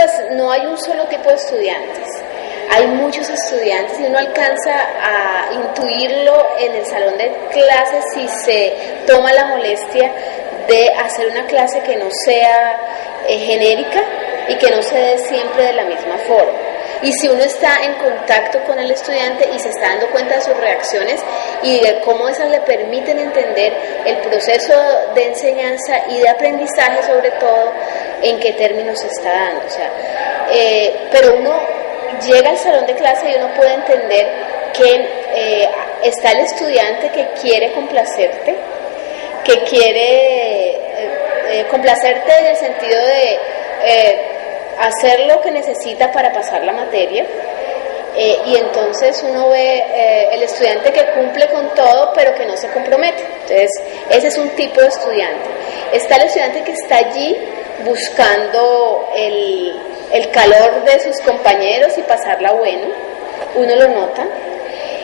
pues no hay un solo tipo de estudiantes. Hay muchos estudiantes y uno alcanza a intuirlo en el salón de clases si se toma la molestia de hacer una clase que no sea genérica y que no se dé siempre de la misma forma. Y si uno está en contacto con el estudiante y se está dando cuenta de sus reacciones y de cómo esas le permiten entender el proceso de enseñanza y de aprendizaje, sobre todo, en qué términos se está dando. O sea, pero uno llega al salón de clase y uno puede entender que está el estudiante que quiere complacerte, que quiere complacerte en el sentido de hacer lo que necesita para pasar la materia, y entonces uno ve el estudiante que cumple con todo pero que no se compromete. Entonces ese es un tipo de estudiante. Está el estudiante que está allí buscando el calor de sus compañeros y pasarla bueno, uno lo nota.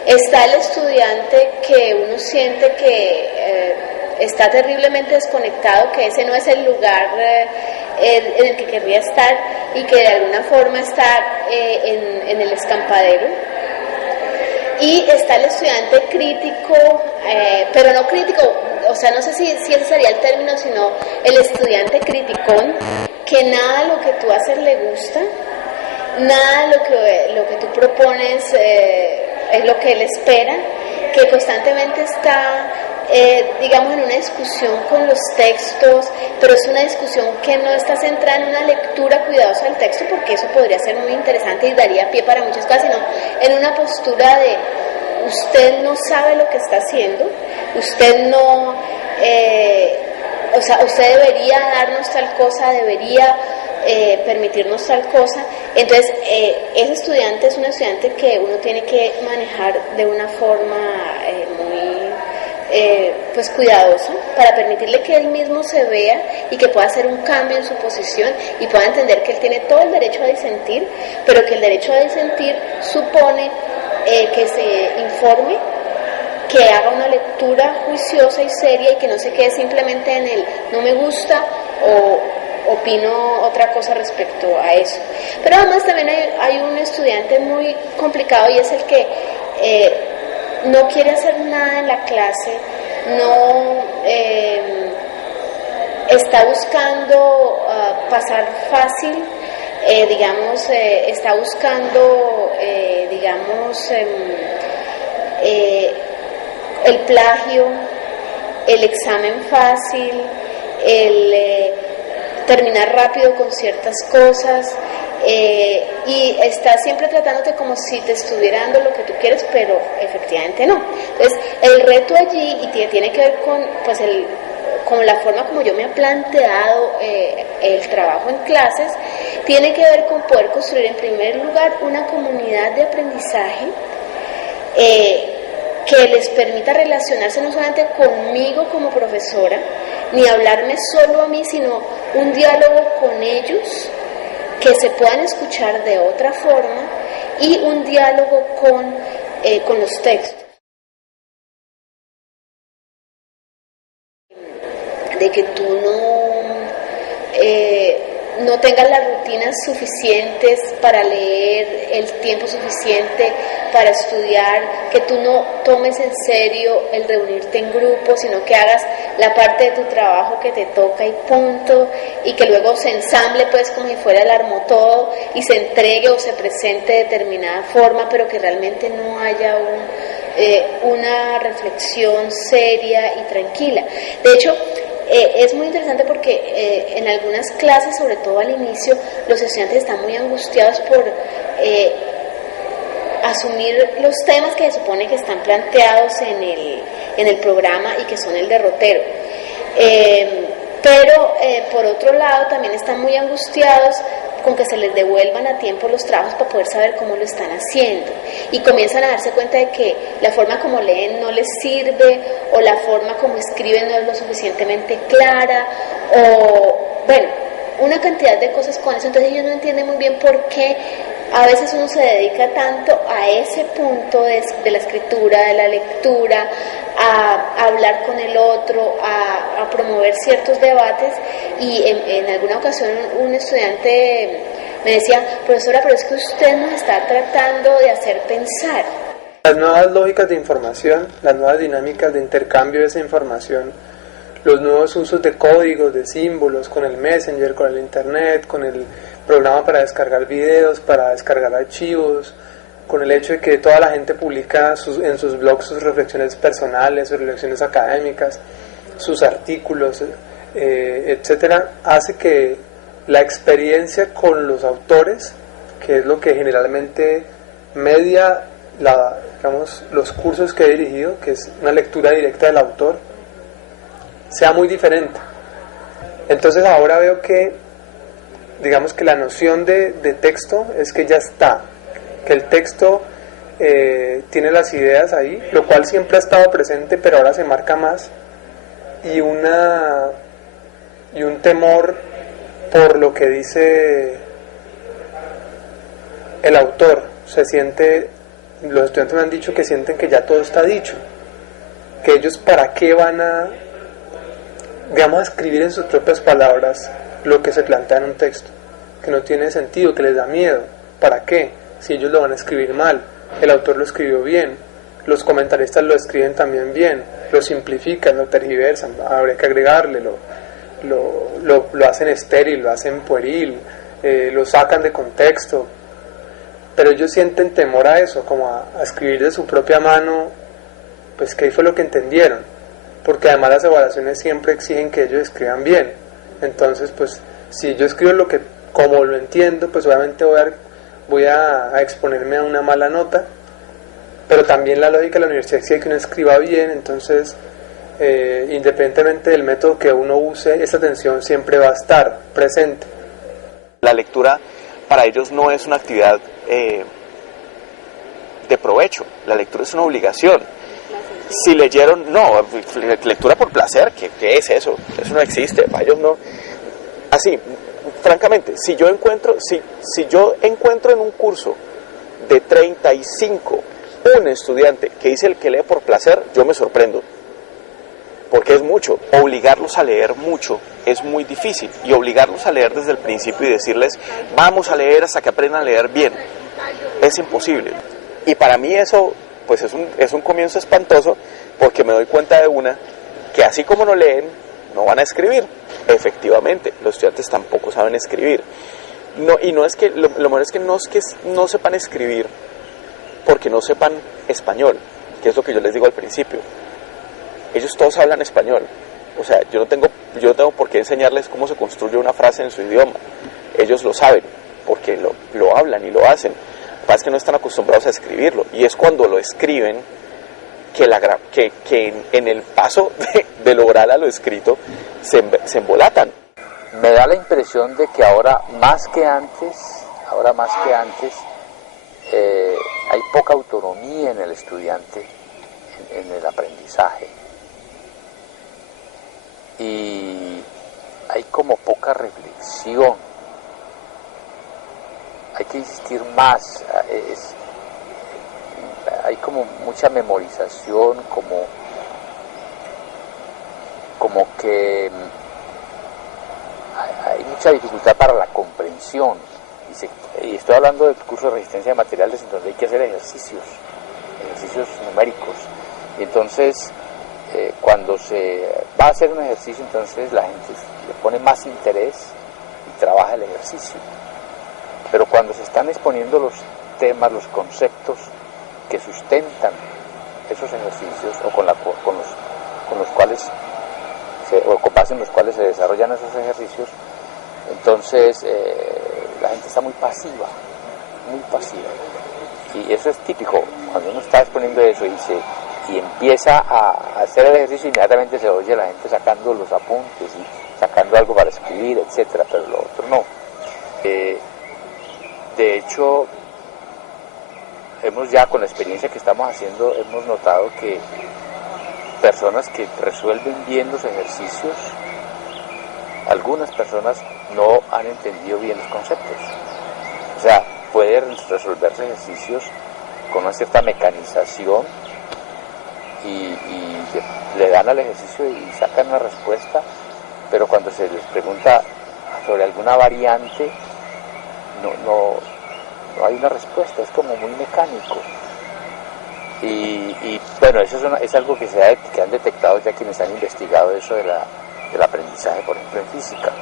Está el estudiante que uno siente que está terriblemente desconectado, que ese no es el lugar en el que querría estar y que de alguna forma está en el escampadero. Y está el estudiante crítico, pero no crítico, o sea, no sé si ese sería el término, sino el estudiante criticón, que nada lo que tú haces le gusta, nada lo que tú propones es lo que él espera, que constantemente está digamos en una discusión con los textos, pero es una discusión que no está centrada en una lectura cuidadosa del texto, porque eso podría ser muy interesante y daría pie para muchas cosas, sino en una postura de usted no sabe lo que está haciendo, usted no, o sea, usted debería darnos tal cosa, debería permitirnos tal cosa. Entonces ese estudiante es un estudiante que uno tiene que manejar de una forma muy pues cuidadosa, para permitirle que él mismo se vea y que pueda hacer un cambio en su posición y pueda entender que él tiene todo el derecho a disentir, pero que el derecho a disentir supone que se informe, que haga una lectura juiciosa y seria y que no se quede simplemente en el no me gusta o opino otra cosa respecto a eso. Pero además también hay un estudiante muy complicado, y es el que no quiere hacer nada en la clase, no está buscando pasar fácil, digamos, está buscando, digamos, el plagio, el examen fácil, el terminar rápido con ciertas cosas, y está siempre tratándote como si te estuviera dando lo que tú quieres, pero efectivamente no. Entonces el reto allí, y tiene que ver con pues con la forma como yo me he planteado el trabajo en clases, tiene que ver con poder construir en primer lugar una comunidad de aprendizaje que les permita relacionarse no solamente conmigo como profesora, ni hablarme solo a mí, sino un diálogo con ellos, que se puedan escuchar de otra forma, y un diálogo con los textos. De que tú no tengas las rutinas suficientes para leer, el tiempo suficiente para estudiar, que tú no tomes en serio el reunirte en grupo, sino que hagas la parte de tu trabajo que te toca y punto, y que luego se ensamble pues como si fuera el armotodo y se entregue o se presente de determinada forma, pero que realmente no haya una reflexión seria y tranquila. De hecho, es muy interesante porque en algunas clases, sobre todo al inicio, los estudiantes están muy angustiados por asumir los temas que se supone que están planteados en el programa y que son el derrotero. Pero por otro lado también están muy angustiados con que se les devuelvan a tiempo los trabajos para poder saber cómo lo están haciendo, y comienzan a darse cuenta de que la forma como leen no les sirve, o la forma como escriben no es lo suficientemente clara, o bueno, una cantidad de cosas con eso. Entonces ellos no entienden muy bien por qué a veces uno se dedica tanto a ese punto de la escritura, de la lectura, a hablar con el otro, a promover ciertos debates, y en alguna ocasión un estudiante me decían, profesora, pero es que usted nos está tratando de hacer pensar. Las nuevas lógicas de información, las nuevas dinámicas de intercambio de esa información, los nuevos usos de códigos, de símbolos, con el Messenger, con el Internet, con el programa para descargar videos, para descargar archivos, con el hecho de que toda la gente publica en sus blogs sus reflexiones personales, sus reflexiones académicas, sus artículos, etcétera, hace que la experiencia con los autores, que es lo que generalmente media los cursos que he dirigido, que es una lectura directa del autor, sea muy diferente. Entonces ahora veo que, digamos que la noción de texto es que ya está, que el texto tiene las ideas ahí, lo cual siempre ha estado presente, pero ahora se marca más, y un temor por lo que dice el autor. Los estudiantes me han dicho que sienten que ya todo está dicho, que ellos para qué van a, digamos, a escribir en sus propias palabras lo que se plantea en un texto, que no tiene sentido, que les da miedo. ¿Para qué? Si ellos lo van a escribir mal, el autor lo escribió bien, los comentaristas lo escriben también bien, lo simplifican, lo tergiversan, habría que agregarle, lo hacen estéril, lo hacen pueril, lo sacan de contexto, pero ellos sienten temor a eso, como a escribir de su propia mano, pues qué fue lo que entendieron, porque además las evaluaciones siempre exigen que ellos escriban bien. Entonces, pues si yo escribo como lo entiendo, pues obviamente voy a exponerme a una mala nota, pero también la lógica de la universidad exige que uno escriba bien. Entonces, independientemente del método que uno use, esa tensión siempre va a estar presente. La lectura para ellos no es una actividad de provecho, la lectura es una obligación. Si leyeron, no, lectura por placer, ¿qué es eso? Eso no existe, para ellos no. Así, francamente, si yo encuentro en un curso de 35 un estudiante que dice el que lee por placer, yo me sorprendo, porque es mucho. Obligarlos a leer mucho es muy difícil, y obligarlos a leer desde el principio y decirles vamos a leer hasta que aprendan a leer bien, es imposible. Y para mí eso pues es un comienzo espantoso, porque me doy cuenta de que así como no leen, no van a escribir. Efectivamente, los estudiantes tampoco saben escribir. Y no es que, lo mejor es que no sepan escribir porque no sepan español, que es lo que yo les digo al principio. Ellos todos hablan español. O sea, yo no tengo por qué enseñarles cómo se construye una frase en su idioma. Ellos lo saben, porque lo hablan y lo hacen. Lo que pasa es que no están acostumbrados a escribirlo. Y es cuando lo escriben que en el paso de lograr a lo escrito se embolatan. Me da la impresión de que ahora más que antes, hay poca autonomía en el estudiante en el aprendizaje. Y hay como poca reflexión, hay que insistir más, hay como mucha memorización, como que hay mucha dificultad para la comprensión. Y estoy hablando del curso de resistencia de materiales, en donde hay que hacer ejercicios numéricos. Y entonces, cuando se va a hacer un ejercicio, entonces la gente le pone más interés y trabaja el ejercicio. Pero cuando se están exponiendo los temas, los conceptos que sustentan esos ejercicios, o con los cuales con base en los cuales se desarrollan esos ejercicios, entonces la gente está muy pasiva. Y eso es típico, cuando uno está exponiendo eso y empieza a hacer el ejercicio, inmediatamente se oye la gente sacando los apuntes y sacando algo para escribir, etcétera, pero lo otro no. De hecho, ya con la experiencia que estamos haciendo, hemos notado que personas que resuelven bien los ejercicios, algunas personas no han entendido bien los conceptos. O sea, pueden resolverse ejercicios con una cierta mecanización y le dan al ejercicio y sacan una respuesta, pero cuando se les pregunta sobre alguna variante, no hay una respuesta, es como muy mecánico. Y bueno, eso es algo que que han detectado ya quienes han investigado eso del aprendizaje, por ejemplo en física,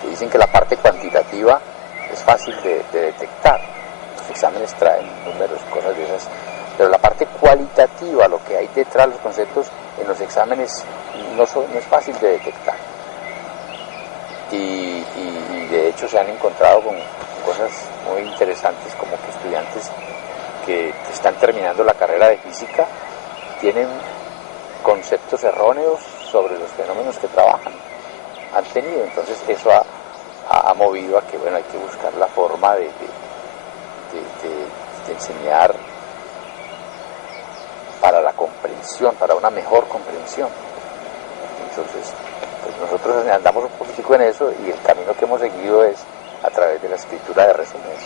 que dicen que la parte cuantitativa es fácil de detectar, los exámenes traen números, cosas de esas, pero la parte cualitativa, lo que hay detrás de los conceptos en los exámenes no es fácil de detectar. Y de hecho se han encontrado con cosas muy interesantes, como que estudiantes que están terminando la carrera de física tienen conceptos erróneos sobre los fenómenos que trabajan, han tenido. Entonces eso ha movido a que, bueno, hay que buscar la forma de enseñar para la comprensión, para una mejor comprensión. Entonces, pues nosotros andamos un poquitico en eso, y el camino que hemos seguido es a través de la escritura de resúmenes.